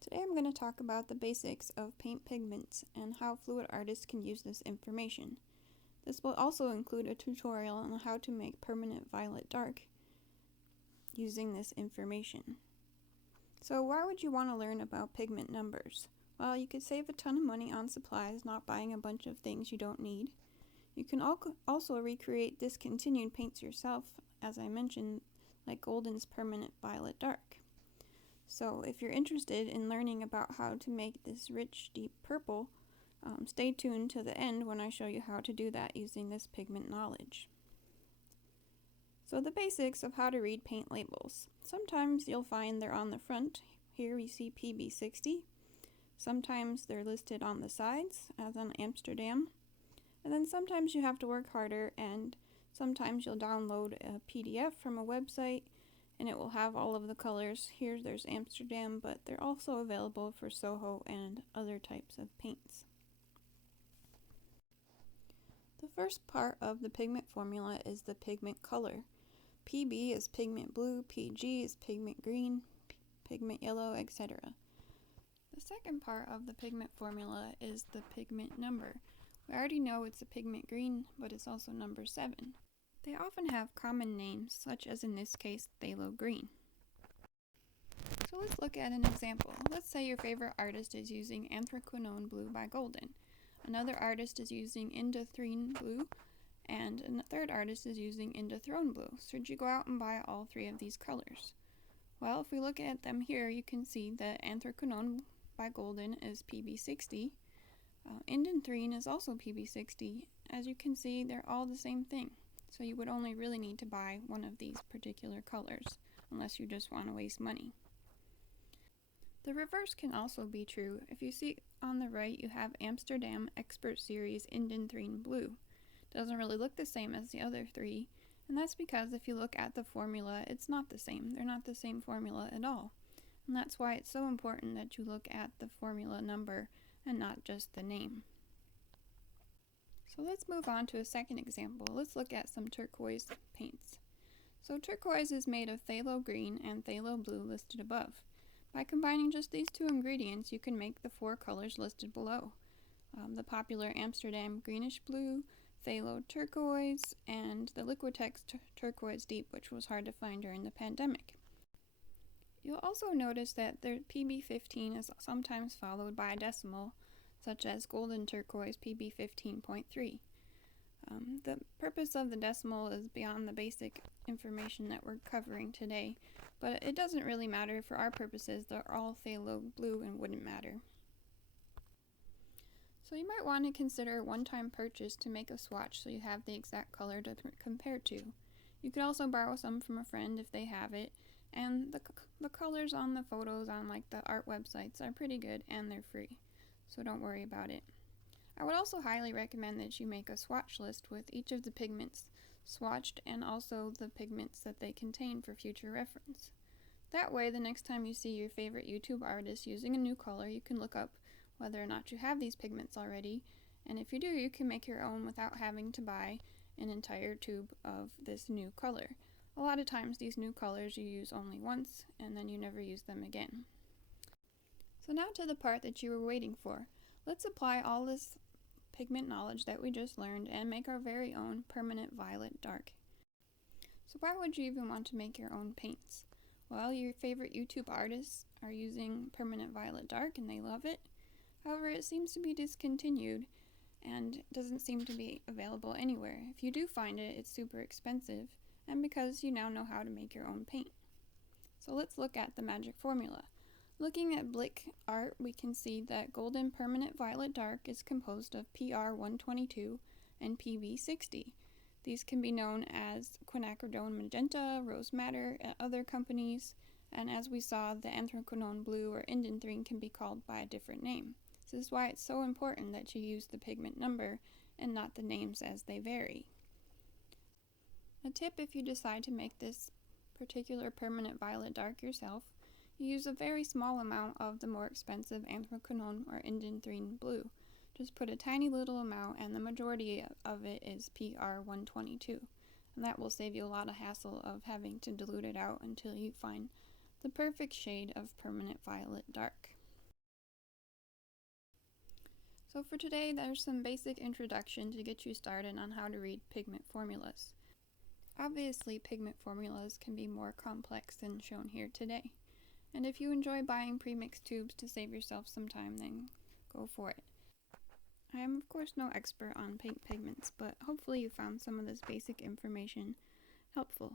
Today I'm going to talk about the basics of paint pigments and how fluid artists can use this information. This will also include a tutorial on how to make permanent violet dark using this information. So why would you want to learn about pigment numbers? Well, you could save a ton of money on supplies, not buying a bunch of things you don't need. You can also recreate discontinued paints yourself, as I mentioned, like Golden's Permanent Violet Dark. So if you're interested in learning about how to make this rich, deep purple, stay tuned to the end when I show you how to do that using this pigment knowledge. So the basics of how to read paint labels. Sometimes you'll find they're on the front. Here we see PB-60. Sometimes they're listed on the sides, as on Amsterdam. And then sometimes you have to work harder, and sometimes you'll download a PDF from a website and it will have all of the colors. Here there's Amsterdam, but they're also available for Soho and other types of paints. The first part of the pigment formula is the pigment color. PB is pigment blue, PG is pigment green, pigment yellow, etc. The second part of the pigment formula is the pigment number. We already know it's a pigment green, but it's also number 7. They often have common names, such as in this case, phthalo green. So let's look at an example. Let's say your favorite artist is using Anthracnone Blue by Golden. Another artist is using Indanthrene Blue, and a third artist is using Indanthrone Blue. So should you go out and buy all 3 of these colors? Well, if we look at them here, you can see that Anthracnone by Golden is PB-60. Indanthrene is also PB-60. As you can see, they're all the same thing. So you would only really need to buy one of these particular colors, unless you just want to waste money. The reverse can also be true. If you see on the right, you have Amsterdam Expert Series Indanthrene Blue. Doesn't really look the same as the other 3, and that's because if you look at the formula, it's not the same. They're not the same formula at all. And that's why it's so important that you look at the formula number and not just the name. So let's move on to a second example. Let's look at some turquoise paints. So turquoise is made of phthalo green and phthalo blue listed above. By combining just these 2 ingredients, you can make the 4 colors listed below. The popular Amsterdam greenish blue, phthalo turquoise, and the Liquitex turquoise deep, which was hard to find during the pandemic. You'll also notice that the PB15 is sometimes followed by a decimal, such as Golden Turquoise PB15.3. The purpose of the decimal is beyond the basic information that we're covering today, but it doesn't really matter for our purposes. They're all phthalo blue and wouldn't matter. So you might want to consider a one-time purchase to make a swatch so you have the exact color to compare to. You could also borrow some from a friend if they have it, and the colors on the photos on like the art websites are pretty good and they're free. So don't worry about it. I would also highly recommend that you make a swatch list with each of the pigments swatched and also the pigments that they contain for future reference. That way, the next time you see your favorite YouTube artist using a new color, you can look up whether or not you have these pigments already, and if you do, you can make your own without having to buy an entire tube of this new color. A lot of times these new colors you use only once and then you never use them again. So now to the part that you were waiting for. Let's apply all this pigment knowledge that we just learned and make our very own permanent violet dark. So why would you even want to make your own paints? Well, your favorite YouTube artists are using permanent violet dark and they love it. However, it seems to be discontinued and doesn't seem to be available anywhere. If you do find it, it's super expensive, and because you now know how to make your own paint. So let's look at the magic formula. Looking at Blick art, we can see that Golden Permanent Violet Dark is composed of PR122 and PB-60. These can be known as quinacridone magenta, rose madder at other companies, and as we saw, the Anthracnone blue or Indanthrene can be called by a different name. This is why it's so important that you use the pigment number and not the names as they vary. A tip if you decide to make this particular permanent violet dark yourself, you use a very small amount of the more expensive Anthracnone or Indanthrene blue. Just put a tiny little amount, and the majority of it is PR122. And that will save you a lot of hassle of having to dilute it out until you find the perfect shade of permanent violet dark. So for today, there's some basic introduction to get you started on how to read pigment formulas. Obviously, pigment formulas can be more complex than shown here today. And if you enjoy buying pre-mixed tubes to save yourself some time, then go for it. I am of course no expert on pigments, but hopefully you found some of this basic information helpful.